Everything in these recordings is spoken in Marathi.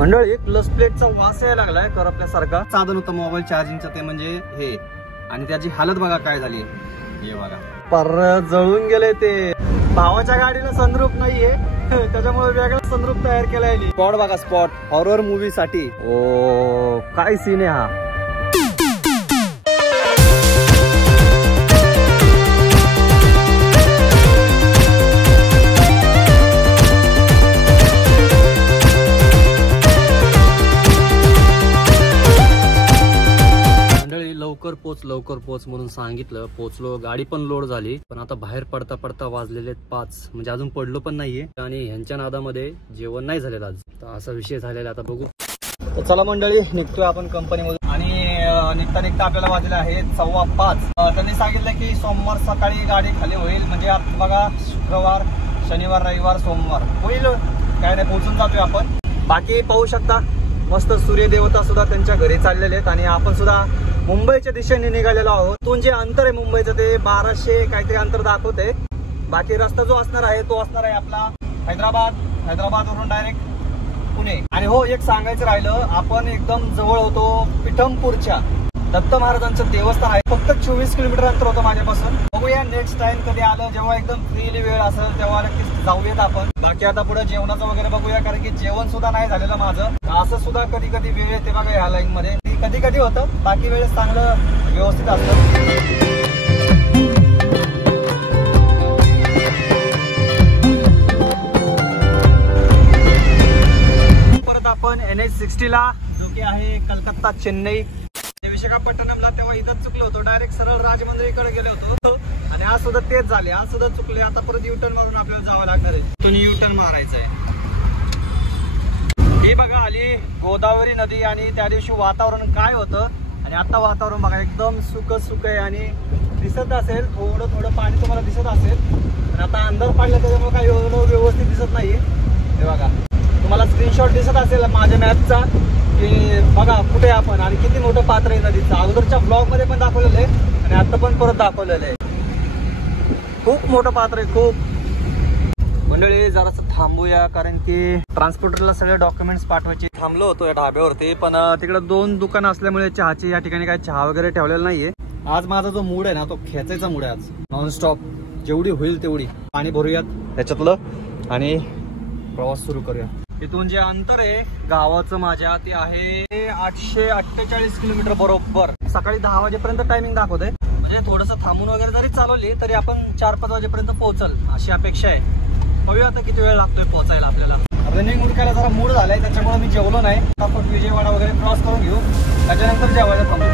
मंडळी प्लस प्लेटचा वास यायला लागलाय करपल्यासारखा. साधन होतं मोबाईल चार्जिंगचं ते म्हणजे हे, आणि त्याची हालत बघा काय झाली. हे बघा पर जळून गेले ते. भावाच्या गाडीला सनरूफ नाहीये त्याच्यामुळे वेगळा सनरूफ तयार केलाय. स्पॉट बघा, स्पॉट हॉरर मूवी साठी. ओ काय सीन आहे हा. लवकर पोच म्हणून सांगितलं. पोचलो, गाडी पण लोड झाली. पण आता बाहेर पडता पडता वाजलेले 5, म्हणजे अजून पडलो पण नाहीये. आणि ह्यांच्या नादामध्ये जेवण नाही झालेलं आज. तर असा विषय झालेला. आता बघू. तर चला मंडळी, निघतोय आपण कंपनीमधून. आणि निघता निघता आपल्याला वाजले आहे 5:15. त्यांनी सांगितलं की सोमवार सकाळी गाडी खाली होईल. म्हणजे आता बघा शुक्रवार, शनिवार, रविवार, सोमवार होईल. काय नाही, पोहोचून जातोय आपण. बाकी पाहू शकता मस्त सूर्यदेवता सुद्धा त्यांच्या घरी चाललेले आहेत. आणि आपण सुद्धा मुंबईच्या दिशेने निघालेलो आहोत. इथून जे अंतर आहे मुंबईचं ते 1200 काहीतरी अंतर दाखवते. बाकी रस्ता जो असणार आहे तो असणार आहे आपला हैदराबादवरून डायरेक्ट पुणे. आणि हो, एक सांगायचं राहिलं, आपण एकदम जवळ होतो पिठमपूरच्या दत्त महाराजांचं देवस्थान आहे. फक्त 24 किलोमीटर अंतर होतं माझ्यापासून. बघूया नेक्स्ट टाइम कधी आलं, जेव्हा एकदम फ्रीली वेळ असेल तेव्हा नक्कीच जाऊयात आपण. बाकी आता पुढे जेवणाचं वगैरे बघूया, कारण की जेवण सुद्धा नाही झालेलं माझं. असं सुद्धा कधी कधी वेळ येते बघा ह्या लाईन मध्ये. कधी कधी होतं, बाकी वेळेस चांगलं व्यवस्थित असतं. परत आपण NH60 ला, जो की आहे कलकत्ता चेन्नई. विशाखापट्टणमला तेव्हा इथं चुकलो होतो, डायरेक्ट सरळ राजमंदिरीकडे गेलो होतो. आणि आज सुद्धा तेच झाले, आज सुद्धा चुकले. आता परत युटर्न मारून आपल्याला जावं लागणार आहे. तुम्ही युटर्न मारायचं आहे. हे बघा आली गोदावरी नदी. आणि त्या दिवशी वातावरण काय होतं आणि आता वातावरण बघा एकदम सुक आहे. आणि दिसत असेल थोडं थोडं पाणी तुम्हाला दिसत असेल. आणि आता अंधार पडला त्याच्यामुळे काही एवढं व्यवस्थित दिसत नाहीये. हे बघा तुम्हाला स्क्रीनशॉट दिसत असेल माझ्या मॅपचा की बघा कुठे आपण आणि किती मोठं पात्र आहे नदीचं. अगोदरच्या ब्लॉग मध्ये पण दाखवलेलं आहे आणि आता पण परत दाखवलेलं आहे. खूप मोठं पात्र आहे, खूप. मंडळी जरासं थांबूया, कारण की ट्रान्सपोर्टरला सगळे डॉक्युमेंट्स पाठवायचे. थांबलो होतो या ढाब्यावरती, पण तिकडे 2 दुकानं असल्यामुळे चहाची या ठिकाणी काही चहा वगैरे ठेवलेला नाहीये. आज माझा जो मूड आहे ना तो खेचायचा मूड आहे आज. नॉनस्टॉप जेवढी होईल तेवढी पाणी भरूयात त्याच्यातलं आणि प्रवास सुरू करूया. इथून जे अंतर आहे गावाचं माझ्या ते आहे 848 किलोमीटर बरोबर. सकाळी 10 वाजेपर्यंत टायमिंग दाखवत आहे. म्हणजे थोडंसं थांबून वगैरे जरी चालवली तरी आपण 4-5 वाजेपर्यंत पोहोचल अशी अपेक्षा आहे. बघूया आता किती वेळ लागतोय पोहोचायला आपल्याला. रनिंग उडकायला जरा मूड झालाय त्याच्यामुळे मी जेवलो नाही. आपण विजयवाडा वगैरे क्रॉस करून घेऊ, त्याच्यानंतर जेवायला थांबू.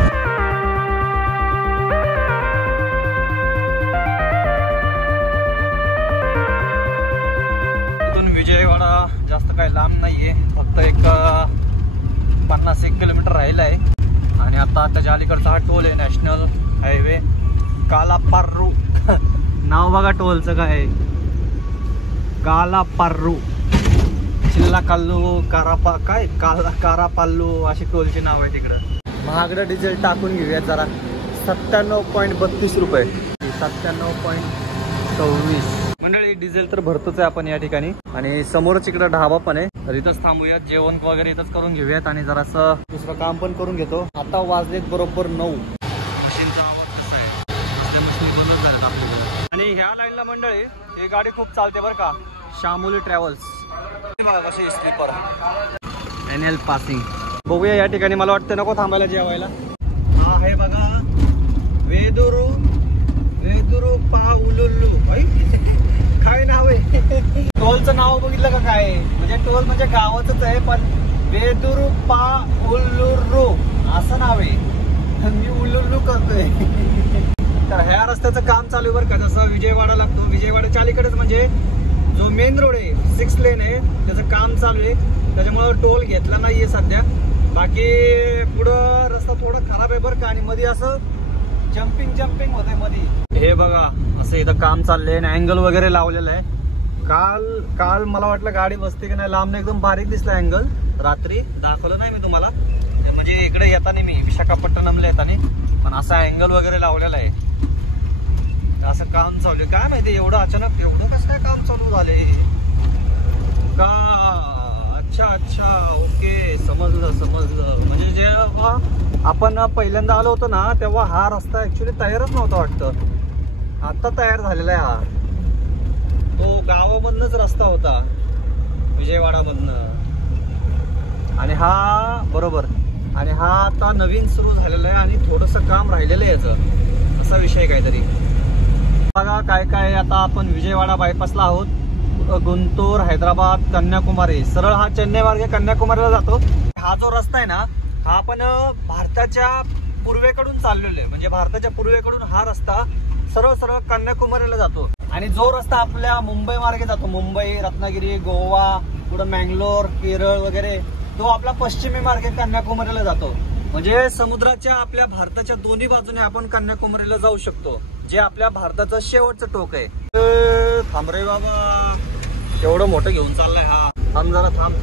इथून विजयवाडा जास्त काही लांब नाहीये, फक्त एक 50-1 किलोमीटर राहिला आहे. आणि आता त्याच्या अलीकडचा हा टोल आहे, नॅशनल हायवे कालापार्रू. नाव बघा टोलचं काय आहे, कालापार्रू. चिल्ला काल्लू कारापाल्लू अशी टोलची नाव आहे तिकडं. महागडं डिझेल टाकून घेऊयात जरा. 97.32 रुपये, 97.26. मंडळी डिझेल तर भरतोच आहे आपण या ठिकाणी. आणि समोरच इकडं ढाबा पण आहे, तर इथंच थांबूयात. जेवण वगैरे इथंच करून घेऊयात आणि जरासं दुसरं काम पण करून घेतो. आता वाजलेत बरोबर 9. मशीनचा आवाज कसा आहे, मशीन बंदच झाल्यात आपल्याकडे. आणि ह्या लाईनला मंडळी ही गाडी खूप चालते बरं का, शामोली ट्रॅव्हल्स. कशी स्लीपर NL पासिंग. बघूया या ठिकाणी. मला वाटतं नको थांबायला जेवायला. हा आहे बघा वेदुरू पाउलुल्लू. काय नाव आहे टोलचं नाव बघितलं का काय? म्हणजे टोल म्हणजे गावाचंच आहे, पण वेदुरू पाउलुल्लू असं नाव आहे. मी उल्लुल्लू करतोय. तर ह्या रस्त्याचं काम चालू बरं का. जसं विजयवाडा लागतो, विजयवाड्याच्या अलीकडेच म्हणजे जो मेन रोड आहे 6 लेन आहे त्याचं काम चालू आहे. त्याच्यामुळं टोल घेतला नाहीये सध्या. बाकी पुढं रस्ता थोडा खराब आहे बरं का. आणि मध्ये असं जम्पिंग होत आहे मध्ये. हे बघा असं इथं काम चाललंय आणि अँगल वगैरे लावलेलं आहे. काल मला वाटलं गाडी बसते की नाही, लांब एकदम बारीक दिसला अँगल. रात्री दाखवलं नाही मी तुम्हाला, म्हणजे इकडे येताना मी विशाखापट्टणमला येताना, पण असा अँगल वगैरे लावलेला आहे. असं काम चालू आहे. काय माहिती एवढं अचानक एवढं कसं काय काम चालू झालंय का. अच्छा ओके, समजलं. म्हणजे जेव्हा आपण पहिल्यांदा आलो होतो ना तेव्हा हा रस्ता ऍक्च्युली तयारच नव्हता वाटतं. आता तयार झालेला आहे हा. तो गावामधनच रस्ता होता विजयवाडामधनं. आणि हा बरोबर, आणि हा आता नवीन सुरू झालेला आहे आणि थोडंसं काम राहिलेलं आहे याचं, असा विषय काहीतरी. बघा काय आता आपण विजयवाडा बायपासला आहोत. गुंटूर, हैदराबाद, कन्याकुमारी, सरळ हा चेन्नई मार्गे कन्याकुमारीला जातो. हा जो रस्ता आहे ना हा आपण भारताच्या पूर्वेकडून चाललेलो आहे. म्हणजे भारताच्या पूर्वेकडून हा रस्ता सरळ कन्याकुमारीला जातो. आणि जो रस्ता आपल्या मुंबई मार्गे जातो, मुंबई, रत्नागिरी, गोवा, पुढे मँगलोर, केरळ वगैरे, तो आपला पश्चिमी मार्गे कन्याकुमारीला जातो. म्हणजे समुद्राच्या आपल्या भारताच्या दोन्ही बाजूने आपण कन्याकुमारीला जाऊ शकतो, जे आपल्या भारताचं शेवटचं टोक आहे. थांब रे बाबा, एवढं मोठं घेऊन चाललाय हा. थांब जरा, थांब.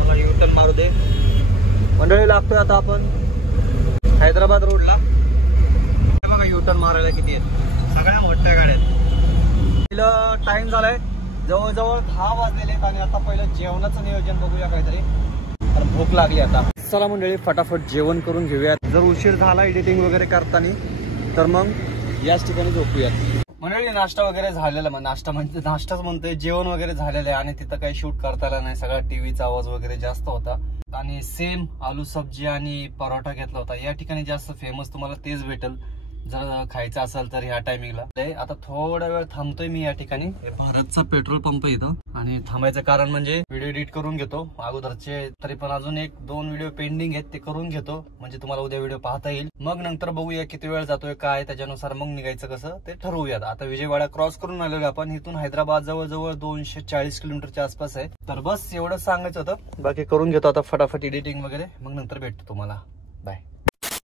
मला युटर्न मारू दे. मंडळी लागतोय आता आपण हैदराबाद रोडला. बघा युटर्न मारायला किती आहेत, सगळ्या मोठ्या गाड्या आहेत. पहिलं टाइम झालाय जवळजवळ 10 वाजलेले आहेत. आणि आता पहिलं जेवणाचं नियोजन बघूया काहीतरी, तर भूक लागली आता. चला मंडळी फटाफट जेवण करून घेऊयात. जर उशीर झाला एडिटिंग वगैरे करताना तर मग याच ठिकाणी झोपूयात. मंडळी नाश्ता वगैरे झालेला, मग नाश्ताच म्हणतोय, जेवण वगैरे झालेलं आहे. आणि तिथं काही शूट करता आला नाही, सगळा टीव्हीचा आवाज वगैरे जास्त होता. आणि सेम आलू सब्जी आणि परोठा घेतला होता. या ठिकाणी जास्त फेमस तुम्हाला तेच भेटेल जर खायचं असेल तर ह्या टायमिंगला. आता थोडा वेळ थांबतोय मी या ठिकाणी. भारतचा पेट्रोल पंप इथं. आणि थांबायचं कारण म्हणजे व्हिडिओ एडिट करून घेतो अगोदरचे, तरी पण अजून 1-2 व्हिडिओ पेंडिंग आहेत, ते करून घेतो म्हणजे तुम्हाला उद्या व्हिडिओ पाहता येईल. मग नंतर बघूया किती वेळ जातोय काय, त्याच्यानुसार मग निघायचं कसं ते ठरवूयात. आता विजयवाडा क्रॉस करून आलेलो आपण. इथून हैदराबाद जवळजवळ 240 किलोमीटरच्या आसपास आहे. तर बस एवढं सांगायचं होतं, बाकी करून घेतो आता फटाफट एडिटिंग वगैरे, मग नंतर भेटतो तुम्हाला. बाय.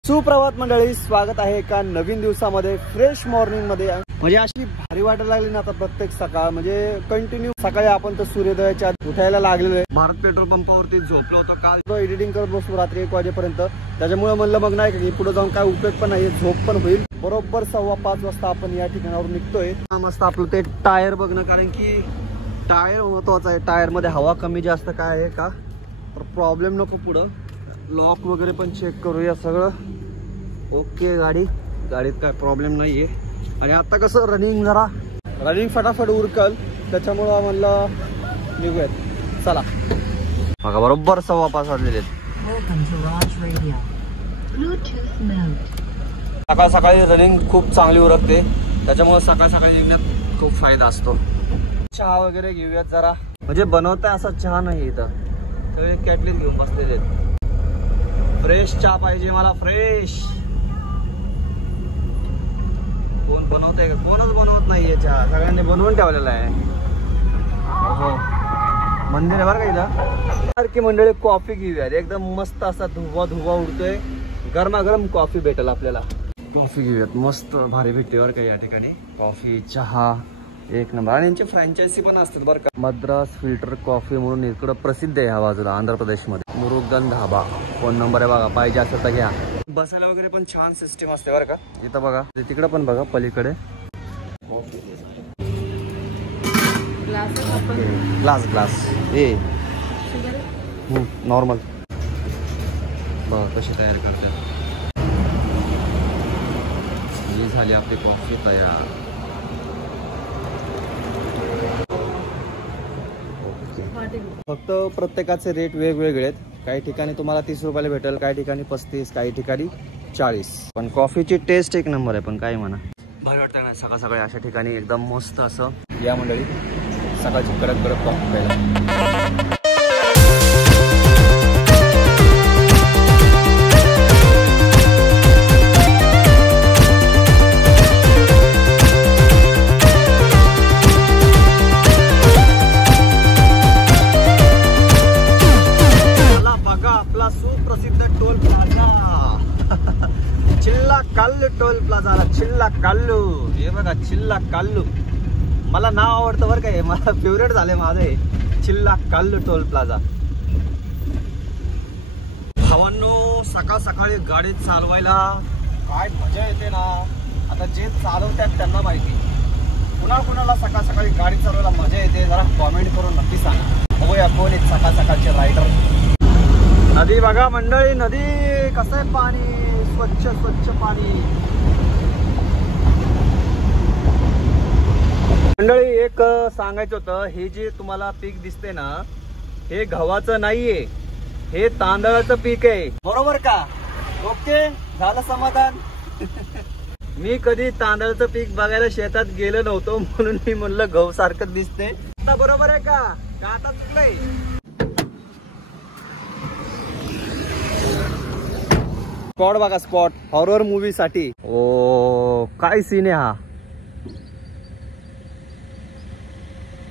सुप्रभात मंडळी, स्वागत आहे एका नवीन दिवसामध्ये, फ्रेश मॉर्निंग मध्ये. म्हणजे अशी भारी वाटायला लागली ना आता प्रत्येक सकाळ, म्हणजे कंटिन्यू सकाळी आपण तर सूर्योदयाच्या उठायला लागलेलो आहे. भारत पेट्रोल पंपावरती झोपलो होतो काल, एडिटिंग करत बसलो रात्री 1 वाजेपर्यंत. त्याच्यामुळे म्हणलं मग नाही की पुढे जाऊन काय उपयोग पण नाही, झोप पण होईल. बरोबर 4:15 वाजता आपण या ठिकाणावर निघतोय. मस्त आपलं ते टायर बघणं, कारण की टायर महत्वाचं आहे. टायर मध्ये हवा कमी जास्त काय आहे का तर प्रॉब्लेम नको पुढं. लॉक वगैरे पण चेक करूया सगळं ओके. गाडीत काय प्रॉब्लेम नाहीये. आणि आता कसं रनिंग फटाफट उरकल, त्याच्यामुळं म्हणलं निघूयात. चला बघा बरोबर 4:15 वाजलेले. सकाळी रनिंग खूप चांगली उरकते, त्याच्यामुळे सकाळी निघण्यात खूप फायदा असतो. चहा वगैरे घेऊयात जरा, म्हणजे बनवताय असा चहा नाही इथं, सगळे कॅटलीन घेऊन बसलेले. फ्रेश चहा पाहिजे मला, फ्रेश. कोण बनवतंय? कोणच बनवत नाहीये चहा, सगळ्यांनी बनवून ठेवलेला आहे. हो मंदिर आहे बरं का इथं. सारखी मंडळी कॉफी घेऊयात, एकदम मस्त असा धुवा उडतोय. गरमागरम कॉफी भेटेल आपल्याला. कॉफी घेऊयात, मस्त भारी भेटते बरं का या ठिकाणी. कॉफी चहा एक नंबर. आणि यांची फ्रँचायझी पण असतात बरं का. मद्रास फिल्टर कॉफी म्हणून इकडं प्रसिद्ध आहे ह्या बाजूला आंध्र प्रदेशमध्ये. मुरुगन धाबा. फोन नंबर आहे बघा, पाहिजे असेल तर घ्या. बसायला वगैरे पण छान सिस्टीम असते बरं का इथं. बघा तिकडे पण बघा पलीकडे ग्लास हे नॉर्मल बघा कशी तयार करते. ही झाली आपली कॉफी तयार. फक्त प्रत्येकाचे रेट वेगवेगळे आहेत. काही ठिकाणी तुम्हाला 30 रुपयाला भेटेल, काही ठिकाणी 35, काही ठिकाणी 40. पण कॉफीची टेस्ट एक नंबर आहे. पण काय म्हणा भारी वाटतं ना सकाळी अशा ठिकाणी एकदम मस्त असं. या मंडळी सकाळची कडक कॉफी प्यायला. चिल्ला काल्लू. हे बघा चिल्ला काल्लू, मला नाव आवडतं बरं का, हे मला फेवरेट झाले माझं हे चिल्ला काल्लू टोल प्लाझा. भावांनो सकाळी गाडी चालवायला काय मजा येते ना. आता जे चालवतात त्यांना माहिती. कुणाला सकाळ सकाळी गाडी चालवायला मजा येते जरा कॉमेंट करून नक्की सांगा. बघूया कोण आहेत सकाळ सकाळचे रायडर. नदी बघा मंडळी, नदी कसं आहे पाणी, स्वच्छ पाणी. मंडळी एक सांगायचं होतं, हे जे तुम्हाला पीक दिसते ना हे गव्हाचं नाहीये, हे तांदळाचं पीक आहे. बरोबर का? ओके झालं समाधान. मी कधी तांदळाचं पीक बघायला शेतात गेलो नव्हतो म्हणून मी म्हणलं गहू सारखं दिसते. आता बरोबर आहे का? आता चुकलंय. स्पॉट बघा, स्पॉट हॉरर मूवी साठी. ओ काय सीन आहे हा.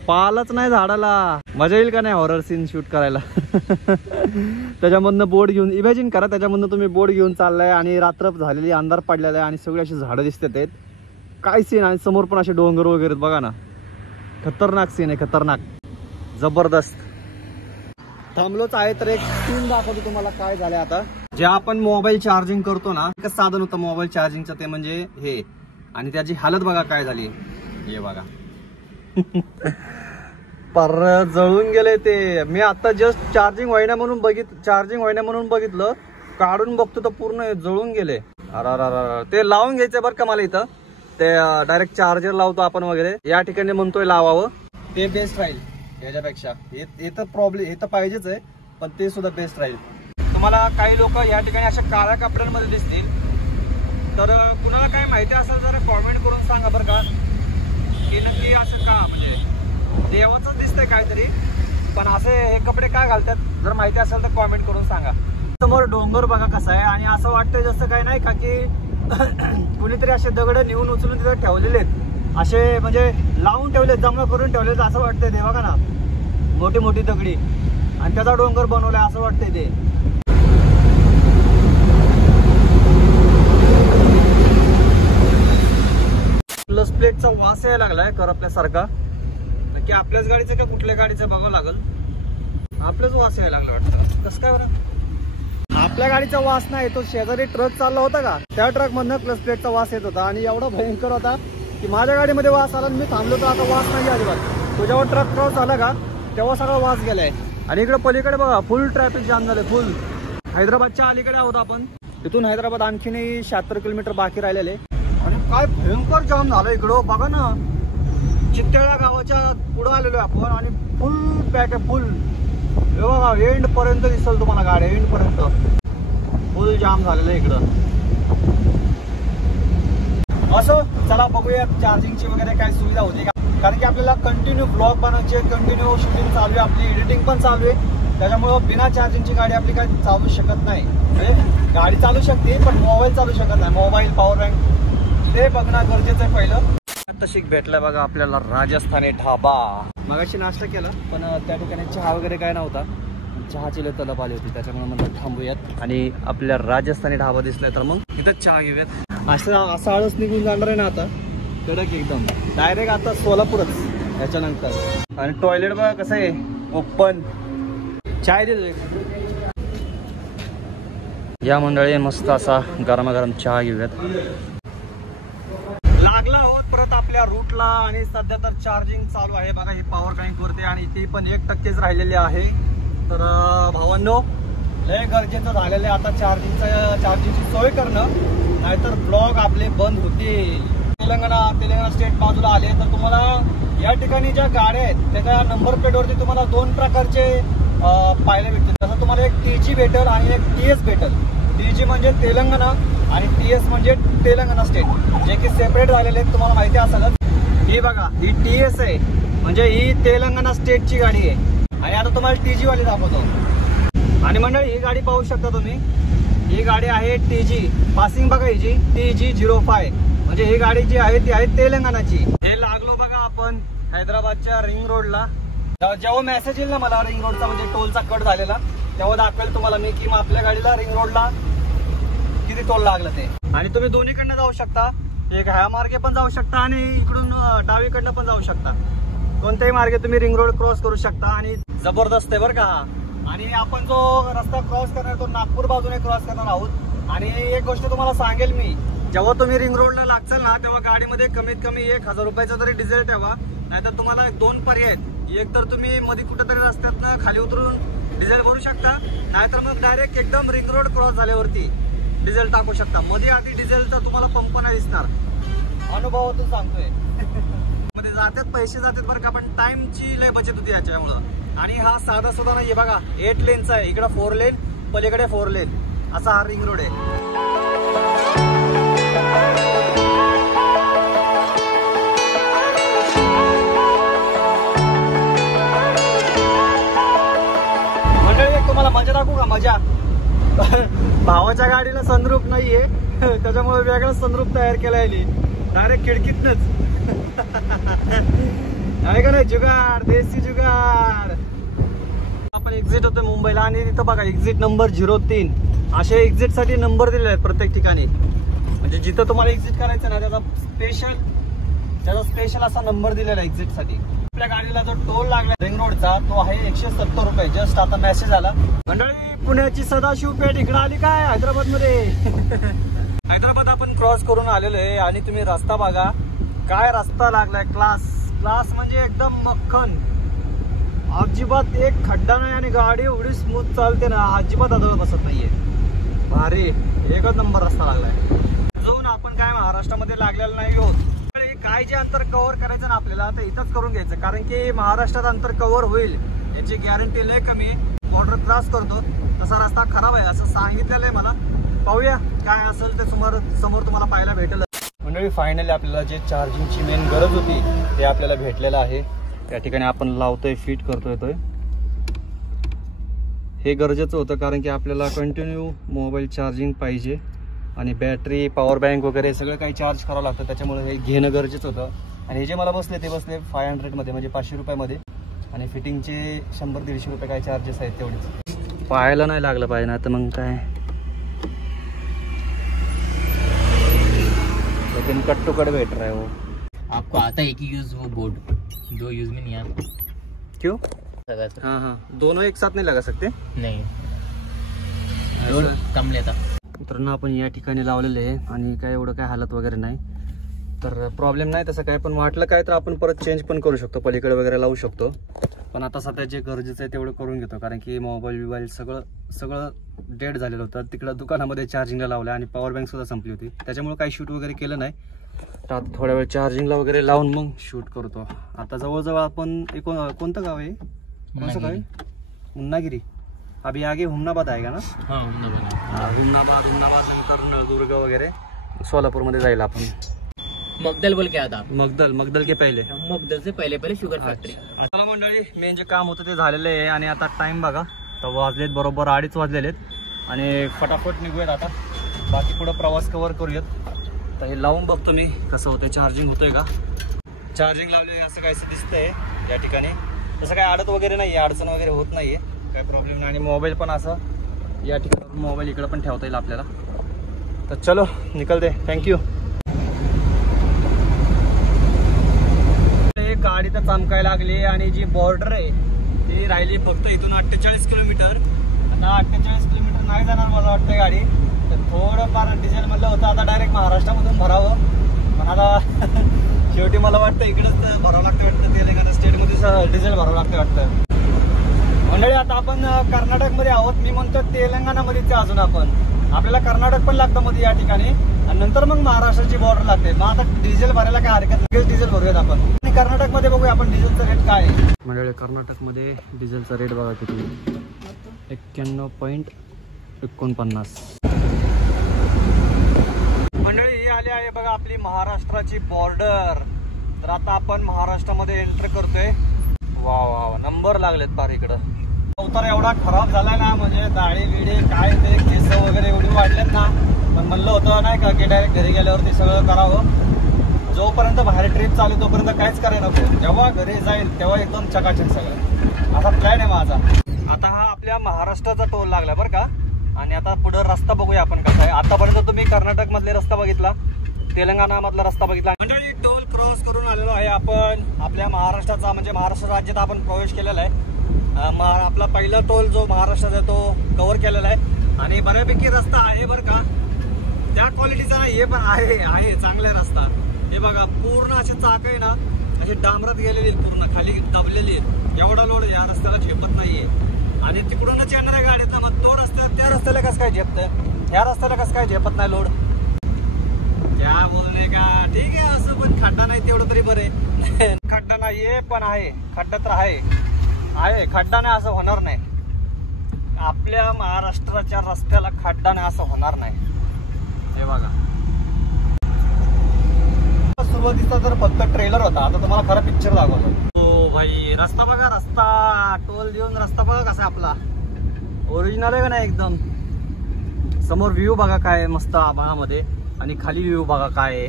पालच नाही झाडाला. मजा येईल का नाही हॉरर सीन शूट करायला. त्याच्यामधनं बोर्ड घेऊन इमॅजिन करा, त्याच्यामधनं तुम्ही बोर्ड घेऊन चाललाय आणि रात्र झालेली, अंधार पडलेला आहे आणि सगळी अशी झाडं दिसतात आहेत. काय सीन. आणि समोर पण असे डोंगर वगैरे बघा ना. खतरनाक सीन आहे, खतरनाक, जबरदस्त. थांबलोच आहे तर एक सीन दाखवतो तुम्हाला काय झालंय. आता जे आपण मोबाईल चार्जिंग करतो ना, एकच साधन होतं मोबाईल चार्जिंगचं, ते म्हणजे हे. आणि त्याची हालत बघा काय झाली. हे बघा पर जळून गेले ते. मी आता जस्ट चार्जिंग व्हायना म्हणून बघितलं, काढून बघतो तर पूर्ण जळून गेले. अरे ते लावून घ्यायचं बरं का मला. इथं ते डायरेक्ट चार्जर लावतो आपण वगैरे, या ठिकाणी म्हणतोय लावावं, ते बेस्ट राहील याच्यापेक्षा. हे तर प्रॉब्लेम, हे तर पाहिजेच आहे, पण ते सुद्धा बेस्ट राहील. तुम्हाला काही लोक या ठिकाणी अशा काळ्या कपड्यांमध्ये दिसतील, तर कुणाला काय माहिती असेल जरा कॉमेंट करून सांगा बरं का, की नक्की असं का, म्हणजे देवाचं दिसतंय काहीतरी, पण असे हे कपडे काय घालतात, जर माहिती असेल तर कॉमेंट करून सांगा. समोर डोंगर बघा कसा आहे, आणि असं वाटतंय जसं काही नाही का की कुणीतरी असे दगड नेऊन उचलून तिथे ठेवलेले आहेत, असे म्हणजे लावून ठेवलेत, जमा करून ठेवलेत असं वाटतंय. ते बघा ना, मोठी मोठी दगडी, आणि त्याचा डोंगर बनवलाय असं वाटतंय ते. प्लस प्लेटचा वास यायला लागलाय करपल्यासारखा. की आपल्याच गाडीचं का कुठल्या गाडीचं बघावं लागल. आपल्याच वास यायला लागला वाटतं. कसं काय बरं? आपल्या गाडीचा वास नाही, तो शेजारी ट्रक चालला होता का, त्या ट्रक मधनं प्लस प्लेटचा वास येत होता, आणि एवढा भयंकर होता की माझ्या गाडीमध्ये वास आला. मी थांबलो तर आता वास नाही अजिबात. तो जेव्हा ट्रक क्रॉस झाला का तेव्हा सगळा वास गेलाय. आणि इकडे पलीकडे बघा फुल ट्रॅफिक जाम झाले, फुल. हैदराबादच्या अलीकडे आहोत आपण. तिथून हैदराबाद आणखीनही 76 किलोमीटर बाकी राहिलेले. आणि काय भयंकर जाम झालं इकडं बघा ना. चित्तेळा गावाच्या पुढे आलेलो आपण, आणि फुल पॅक आहे, फुल. बघा एंड पर्यंत दिसल तुम्हाला गाडी, एंड पर्यंत फुल जाम झालेलं आहे इकडं. असं चला बघूया चार्जिंगची वगैरे काय सुविधा होती का, कारण की आपल्याला कंटिन्यू ब्लॉग बनवायचे, कंटिन्यू शूटिंग चालू आहे, आपली एडिटिंग पण चालू आहे. त्याच्यामुळं बिना चार्जिंगची गाडी आपली काय चालू शकत नाही. म्हणजे गाडी चालू शकते पण मोबाईल चालू शकत नाही. मोबाईल, पॉवर बँक ते बघणं गरजेचं आहे पहिलं. तशीक भेटला बघा आपल्याला राजस्थानी ढाबा. मगाशी नाश्ता केला पण त्या ठिकाणी चहा वगैरे काय नव्हता, चहाची लय तलब आली होती, त्याच्यामुळे म्हणलं थांबूयात. आणि आपल्या राजस्थानी ढाबा दिसलाय तर मग इथं चहा घेऊयात. असं आळस निघून जाणार आहे ना आता कडक एकदम, डायरेक्ट आता सोलापूरच याच्यानंतर. आणि टॉयलेट बघा कसं आहे, ओपन. चाय देतो या मंडळी, मस्त असा गरमागरम चहा घेऊयात. लागला आहोत परत आपल्या रूटला, आणि सध्या तर चार्जिंग चालू आहे बघा ही पॉवर बँक वरती, आणि ती पण 1% राहिलेली आहे. तर भावांनो लय गरजेचं झालेलं आहे आता चार्जिंगची सोय करणं, नाहीतर ब्लॉग आपले बंद होतील. तेलंगणा स्टेट बाजूला आले तर तुम्हाला या ठिकाणी ज्या गाड्या आहेत त्याच्या नंबर प्लेटवरती तुम्हाला 2 प्रकारचे पाहायला भेटतील. तसं तुम्हाला एक TG भेटेल आणि एक TS भेटेल. TG म्हणजे तेलंगणा आणि TS म्हणजे तेलंगणा स्टेट, जे की सेपरेट झालेले आहेत, तुम्हाला माहिती असेलच. ही बघा ही TS आहे, म्हणजे ही तेलंगणा स्टेटची गाडी आहे. आणि आता तुम्हाला TG वाली दाखवतो. आणि मंडळी ही गाडी पाहू शकता तुम्ही, ही गाडी आहे TG पासिंग बघा, हिची TG05, म्हणजे ही गाडी जी आहे ती आहे तेलंगणाची. हे लागलो बघा आपण हैदराबादच्या रिंग रोडला. जेव्हा मेसेज येईल ना मला रिंग रोडचा, म्हणजे टोलचा कट झालेला, तेव्हा दाखवेल तुम्हाला मी की मग आपल्या गाडीला रिंग रोडला किती टोल लागलं ते. आणि तुम्ही दोन्हीकडनं जाऊ शकता, एक ह्या मार्गे पण जाऊ शकता आणि इकडून डावीकडनं पण जाऊ शकता. कोणत्याही मार्गे तुम्ही रिंग रोड क्रॉस करू शकता, आणि जबरदस्त आहे बरं का हा. आणि आपण जो रस्ता क्रॉस करणार तो नागपूर बाजूने क्रॉस करणार आहोत. आणि एक गोष्ट तुम्हाला सांगेल मी, जेव्हा तुम्ही रिंग रोडला लागचाल ना तेव्हा गाडीमध्ये कमीत कमी 1000 रुपयाचा तरी डिझेल ठेवा, नाहीतर तुम्हाला 2 पर्याय आहेत. एक तर तुम्ही मध्ये कुठेतरी रस्त्यातनं खाली उतरून डिझेल भरू शकता, नाहीतर मग डायरेक्ट एकदम रिंग रोड क्रॉस झाल्यावरती डिझेल टाकू शकता. मध्ये आधी डिझेल तर तुम्हाला पंप नाही दिसणार, अनुभवातून सांगतोय. मध्ये जातात पैसे जातात बरं का, पण टाइमची लय बचत होती याच्यामुळं. आणि हा साधा सुद्धा नाहीये बघा, 8 लेनचा आहे. इकडे 4 लेन, पलीकडे 4 लेन असा हा रिंग रोड आहे. मंडळी तुम्हाला मजा दाखवू का? मजा. भावाच्या गाडीला सनरूफ नाहीये, त्याच्यामुळे वेगळं सनरूफ तयार केला आहे, डायरेक्ट खिडकीतनच. आहे का नाही जुगाड, देसी जुगाड. आपण एक्झिट होतोय मुंबईला आणि तिथं बघा एक्झिट नंबर 03 असे एक्झिट साठी नंबर दिलेले आहेत प्रत्येक ठिकाणी. म्हणजे जिथं तुम्हाला एक्झिट करायचं ना त्याचा स्पेशल असा नंबर दिलेला आहे एक्झिट साठी. आपल्या गाडीला जो टोल लागला रिंग रोडचा तो आहे 170 रुपये. जस्ट आता मेसेज आला. मंडळी पुण्याची सदाशिव पेठ इकडे आली काय हैदराबाद मध्ये. हैदराबाद आपण क्रॉस करून आलेलो आहे आणि तुम्ही रस्ता बघा काय रस्ता लागलाय. क्लास म्हणजे एकदम मक्खन. अजिबात एक खड्डा नाही आणि गाडी एवढी स्मूथ चालते ना, अजिबात आदळ बसत नाहीये. भारी एकच नंबर रस्ता लागलाय. अजून आपण काय महाराष्ट्रामध्ये लागलेला नाही होत. काय जे अंतर कव्हर करायचं ना आपल्याला तर इथंच करून घ्यायचं, कारण की महाराष्ट्रात अंतर कव्हर होईल याची गॅरंटी लय कमी. बॉर्डर क्रॉस करतो तसा रस्ता खराब आहे असं सांगितलेलं आहे मला. पाहूया काय असेल ते समोर तुम्हाला पाहायला भेटेल. मंडळी फायनली आपल्याला जे चार्जिंगची मेन गरज होती ते आपल्याला भेटलेलं आहे. त्या ठिकाणी आपण लावतोय, फिट करतोय. हे गरजेचं होतं कारण की आपल्याला कंटिन्यू मोबाईल चार्जिंग पाहिजे आणि बॅटरी, पॉवर बँक वगैरे सगळं काही चार्ज करावं लागतं. त्याच्यामुळे हे घेणं गरजेचं होतं. आणि हे जे मला बसले ते बसले 500 मध्ये, म्हणजे 500 रुपयामध्ये. आणि फिटिंगचे 100-150 रुपये काय चार्जेस आहेत तेवढेच. पाहायला नाही लागलं पाहिजे ना तर मग काय. लेकिन कट टू कट बैठ रहा है वो. आपको आता है कि यूज वो बोर्ड 2 यूज में नहीं आता. क्यों? लगा सकते. हाँ दोनों एक साथ नहीं लगा सकते. नहीं लोड कम लेता. मित्रांनो आपण या ठिकाणी लावलेले आहे आणि काय एवढं काय हालत वगैरे नाही तर प्रॉब्लेम नाही तसं काय. पण वाटलं काय तर आपण परत चेंज पण करू शकतो, पलीकडे वगैरे लावू शकतो. पण आता सध्या जे गरजेचं आहे तेवढं करून घेतो, कारण की मोबाईल सगळं डेड झालेलं होतं. तिकडं दुकानामध्ये चार्जिंगला लावलं आणि पॉवर बँक सुद्धा संपली होती, त्याच्यामुळे काही शूट वगैरे केलं नाही. तर आता थोड्या वेळ चार्जिंगला वगैरे लावून मग शूट करतो. आता जवळजवळ आपण कोणतं गाव आहे? कोणतं गाव आहे? मुन्नागिरी. अभी आगे हुमनाबाद आएगा ना? हाँ हुमनाबाद नंतर नळदुर्ग वगैरे सोलापूरमध्ये जाईल आपण. मगदल बोल के आता. मगदल के पहिले. मगदल से पहिले शुगर फॅक्टरी. चला मंडळी मेन जे काम होतं ते झालेलं आहे आणि आता टाइम बघा तर वाजलेत बरोबर 2:30 वाजलेले आहेत आणि फटाफट निघूयात आता. बाकी पुढे प्रवास कव्हर करूयात. तर हे लावून बघतो मी कसं होतं, चार्जिंग होतोय का. चार्जिंग लावले असं काहीसं दिसतंय या ठिकाणी. तसं काय अडत वगैरे नाही, अडचण वगैरे होत नाहीये, काय प्रॉब्लेम नाही. आणि मोबाईल पण असं या ठिकाणी मोबाईल इकडे पण ठेवता येईल आपल्याला. तर चलो निकलते. थँक्यू. गाडी तर चमकायला लागली आणि जी बॉर्डर आहे ती राहिली फक्त इथून 48 किलोमीटर. आता 48 किलोमीटर नाही जाणार मला वाटतं गाडी. तर थोडंफार डिझेल म्हणलं होतं आता डायरेक्ट महाराष्ट्रामधून भरावं, पण आता शेवटी मला वाटतं इकडेच भरावं लागतं वाटतं. तेलंगणा स्टेटमध्ये डिझेल भरावं लागतं वाटतं. मंडळी आता आपण कर्नाटकमध्ये आहोत. मी म्हणतो तेलंगणामध्येच अजून आपल्याला कर्नाटक पण लागतं मध्ये या ठिकाणी आणि नंतर मग महाराष्ट्राची बॉर्डर लागते. मग आता डिझेल भरायला काय हरकत नाही, डिझेल भरूयात आपण. आणि कर्नाटकमध्ये बघूया आपण डिझेलचा रेट काय आहे. मंडळी कर्नाटकमध्ये डिझेलचा रेट बघा किती, 91.49. मंडळी ही आली आहे बघा आपली महाराष्ट्राची बॉर्डर. तर आता आपण महाराष्ट्रामध्ये एंटर करतोय. वा नंबर लागलेत पार इकडं. अवतार एवढा खराब झालाय ना, म्हणजे दाढी बिडी काय ते केस वगैरे एवढी वाढलेत ना. पण म्हणलं होतं नाही का की डायरेक्ट घरी गेल्यावरती सगळं करावं. जोपर्यंत बाहेर ट्रिप चालू तोपर्यंत काहीच करायला नको. जेव्हा घरी जाईल तेव्हा एकदम चकाचक सगळं. असा प्लॅन आहे माझा. आता हा आपल्या महाराष्ट्राचा टोल लागला बरं का. आणि आता पुढे रस्ता बघूया आपण कसा आहे. आतापर्यंत तुम्ही कर्नाटक मधले रस्ता बघितला, तेलंगणा मधला रस्ता बघितला. मंडळी टोल क्रॉस करून आलेलो आहे आपण आपल्या महाराष्ट्राचा, म्हणजे महाराष्ट्र राज्यात आपण प्रवेश केलेला आहे. आपला पहिला टोल जो महाराष्ट्राचा तो कव्हर केलेला आहे आणि बऱ्यापैकी रस्ता आहे बरं का. त्या क्वालिटीचा नाही, हे पण आहे चांगला रस्ता. हे बघा पूर्ण असे चाक आहे ना असे डांबरात गेलेले पूर्ण खाली दाबलेली आहेत. एवढा लोड या रस्त्याला झेपत नाहीये. आणि तिकडूनच येणाऱ्या गाड्यात ना मग तो रस्ता त्या रस्त्याला कसं काय झेपतं, ह्या रस्त्याला कसं काय झेपत नाही लोड. त्या बोलणे का ठीक आहे असं, पण खड्डा नाही तेवढं तरी बरे. खड्डा नाहीये पण आहे, खड्डा तर आहे. खड्डा नाही असं होणार नाही. आपल्या महाराष्ट्राच्या रस्त्याला खड्डा नाही असं होणार नाही. हे बघा सुरुवातीचा तर फक्त ट्रेलर होता, आता तुम्हाला खरा पिक्चर दाखवतो. हो भाई रस्ता बघा, रस्ता टोल देऊन रस्ता बघा कसा आपला ओरिजिनल आहे का नाही एकदम. समोर व्ह्यू बघा काय मस्त आभाळामध्ये आणि खाली व्ह्यू बघा काय.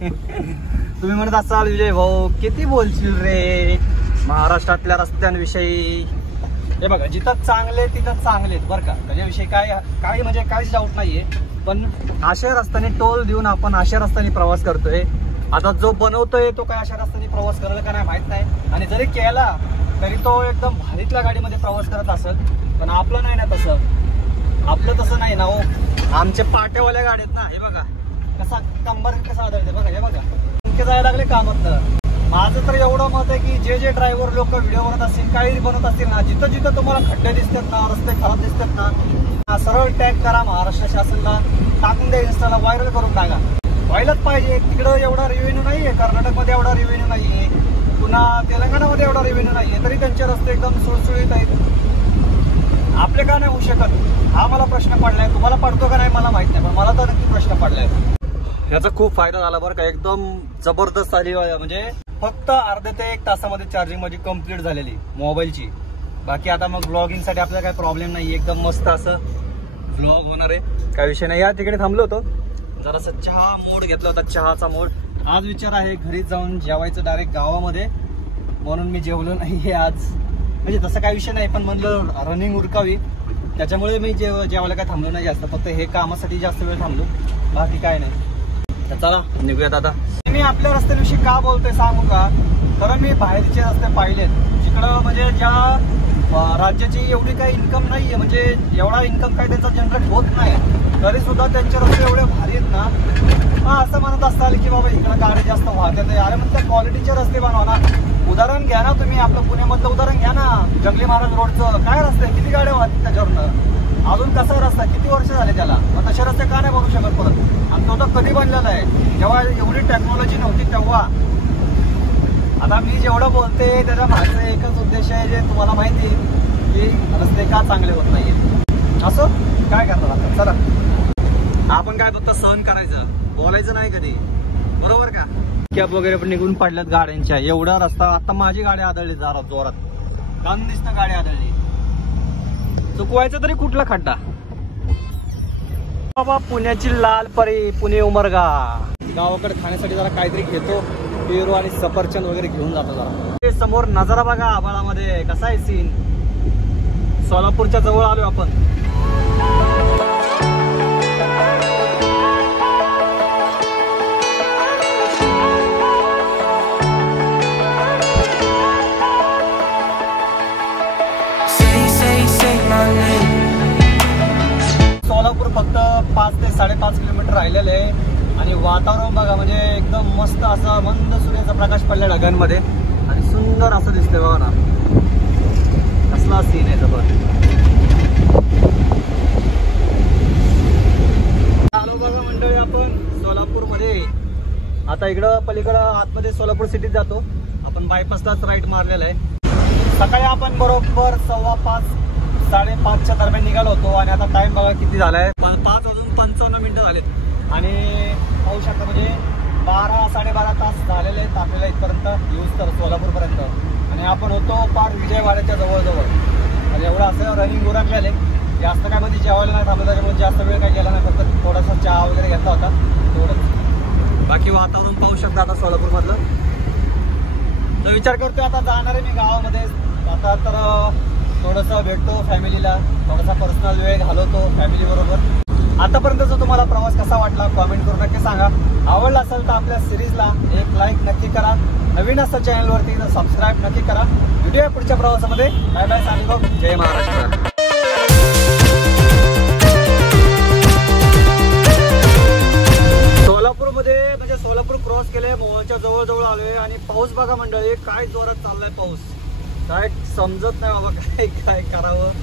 तुम्ही म्हणत असाल विजय भाऊ किती बोलशील रे महाराष्ट्रातल्या रस्त्यांविषयी. हे बघा जिथं चांगले तिथं चांगलेत बरं का, त्याच्याविषयी काही म्हणजे काहीच डाऊट नाहीये. पण अशा रस्त्याने टोल देऊन आपण अशा रस्त्याने प्रवास करतोय. आता जो बनवतोय तो काय अशा रस्त्याने प्रवास करेल का नाही माहित नाही, आणि जरी केला तरी तो एकदम भारीतल्या गाडीमध्ये प्रवास करत असेल. पण आपलं नाही ना तसं, आपलं तसं नाही ना हो. आमचे पाट्यावाल्या गाड्यात ना हे बघा कसा कंबर कसा आदळते बघा. हे बघा इतके जायला लागले कामात. माझं तर एवढं मत आहे की जे ड्रायव्हर लोक व्हिडिओ बनवत असतील काही बनवत असतील ना, जिथं जिथं तुम्हाला खड्डे दिसतात ना, रस्ते खराब दिसतात ना, सरळ टॅग करा महाराष्ट्र शासनाला, टाकून द्या इन्स्टाला, व्हायरल करून टाका. व्हायलाच पाहिजे. तिकडं एवढा रेव्हेन्यू नाहीये, कर्नाटकमध्ये एवढा रेव्हेन्यू नाहीये, पुन्हा तेलंगणामध्ये एवढा रेव्हेन्यू नाहीये, तरी त्यांचे रस्ते एकदम सुळसुळीत आहेत. आपले का नाही होऊ शकत हा मला प्रश्न पडलाय. तुम्हाला पडतो का नाही मला माहित नाही, पण मला तर नक्की प्रश्न पडलाय. याचा खूप फायदा झाला बरं का, एकदम जबरदस्त आली. म्हणजे फक्त अर्ध्या ते 1 तासामध्ये चार्जिंग माझी कम्प्लीट झालेली मोबाईलची. बाकी आता मग ब्लॉगिंगसाठी आपल्याला काही प्रॉब्लेम नाही, एकदम मस्त असं ब्लॉग होणार आहे, काय विषय नाही. या ठिकाणी थांबलो होतो, जरासं चहा मोड घेतला होता, चहाचा मोड. आज विचार आहे घरी जाऊन जेवायचं डायरेक्ट गावामध्ये, म्हणून मी जेवलो नाही आज. म्हणजे तसं काही विषय नाही, पण म्हणलं रनिंग उरकावी त्याच्यामुळे मी जेवायला काय थांबलो नाही जास्त, फक्त हे कामासाठी जास्त वेळ थांबलो, बाकी काय नाही. तर चला निघूयात आता. मी आपल्या रस्त्याविषयी का बोलतोय सांगू का, कारण मी बाहेरचे रस्ते पाहिलेत जिकडं म्हणजे ज्या राज्याची एवढी काही इन्कम नाहीये, म्हणजे एवढा इन्कम काही त्यांचा जनरेट होत नाही, तरी सुद्धा त्यांचे रस्ते एवढे भारी आहेत ना. असं म्हणत असताल की बाबा इकडं गाडी जास्त वाहतात. अरे मग त्या क्वालिटीचे रस्ते बनवा ना. उदाहरण घ्या ना तुम्ही, आपलं पुण्यामधलं उदाहरण घ्या ना, जंगली महाराज रोडचं काय रस्ते, किती गाड्या वाहतात त्याच्यावरनं. अजून कसा रस्ता, किती वर्ष झाले त्याला, मग तसे रस्ते का नाही बनवू शकत परत. आणि तो तर कधी बनलेला आहे जेव्हा एवढी टेक्नॉलॉजी नव्हती तेव्हा. आता मी जेवढं बोलते त्याच्या मागचा एकच उद्देश आहे, जे तुम्हाला माहिती आहे की रस्ते का चांगले होत नाहीये. असं काय करतात आता. चला आपण काय फक्त सहन करायचं, बोलायचं नाही कधी, बरोबर का. कॅब वगैरे पण निघून पडल्यात गाड्यांच्या. एवढा रस्ता आता माझी गाडी आदळली जरा जोरात, कान दिसतं गाडी आदळली. चुकवायचं तरी कुठला खड्डा बाबा. पुण्याची लाल परी, पुणे उमरगा. गावाकडे खाण्यासाठी जरा काहीतरी घेतो, पेरू आणि सफरचंद वगैरे घेऊन जातो जरा. समोर नजारा बघा आभाळामध्ये कसा आहे सीन. सोलापूरच्या जवळ आलो आपण. सोलापूर फक्त 5 ते 5.5 किलोमीटर राहिलेलं आहे. आणि वातावरण बघा म्हणजे एकदम मस्त असं मंद सूर्याचा प्रकाश पडला ढगांमध्ये आणि सुंदर असं दिसतंय बघा ना. कसला सीन आहे जबर. आलो बघा मंडळी आपण सोलापूरमध्ये. आता इकडं पलीकडं आतमध्ये सोलापूर सिटीत जातो आपण. बायपासलाच राईट मारलेला आहे. सकाळी आपण बरोबर 5:15 5:30च्या दरम्यान निघालो होतो आणि आता टाइम बघा किती झालाय, 5:55 झालेत. आणि पाहू शकता म्हणजे 12-12.5 तास झालेले आहेत आपल्याला इथपर्यंत येऊस तर सोलापूरपर्यंत. आणि आपण होतो पार विजयवाड्याच्या जवळजवळ. आणि एवढं असं रनिंग उरकलेले, जास्त काय मध्ये जेवायला नाही थांबलं, त्याच्यामुळे जास्त वेळ काय गेला नाही, फक्त थोडासा चहा वगैरे घेतला होता तेवढंच. बाकी वातावरण पाहू शकता आता सोलापूरमधलं. तर विचार करतोय आता जाणार आहे मी गावामध्ये. आता तर थोडंसं भेटतो फॅमिलीला, थोडासा पर्सनल वेळ घालवतो फॅमिली बरोबर. आतापर्यंतचा तुम्हाला प्रवास कसा वाटला कमेंट करून नक्की सांगा. आवडला असेल तर आपल्या सिरीजला एक लाईक नक्की करा. नवीन असेल चॅनलवरती तर सबस्क्राईब नक्की करा. भेटूया पुढच्या प्रवासामध्ये. Bye bye. सांगतो जय महाराष्ट्र. मंडळी काय जोरात चाललाय पाऊस, काय समजत नाही बाबा काय काय करावं.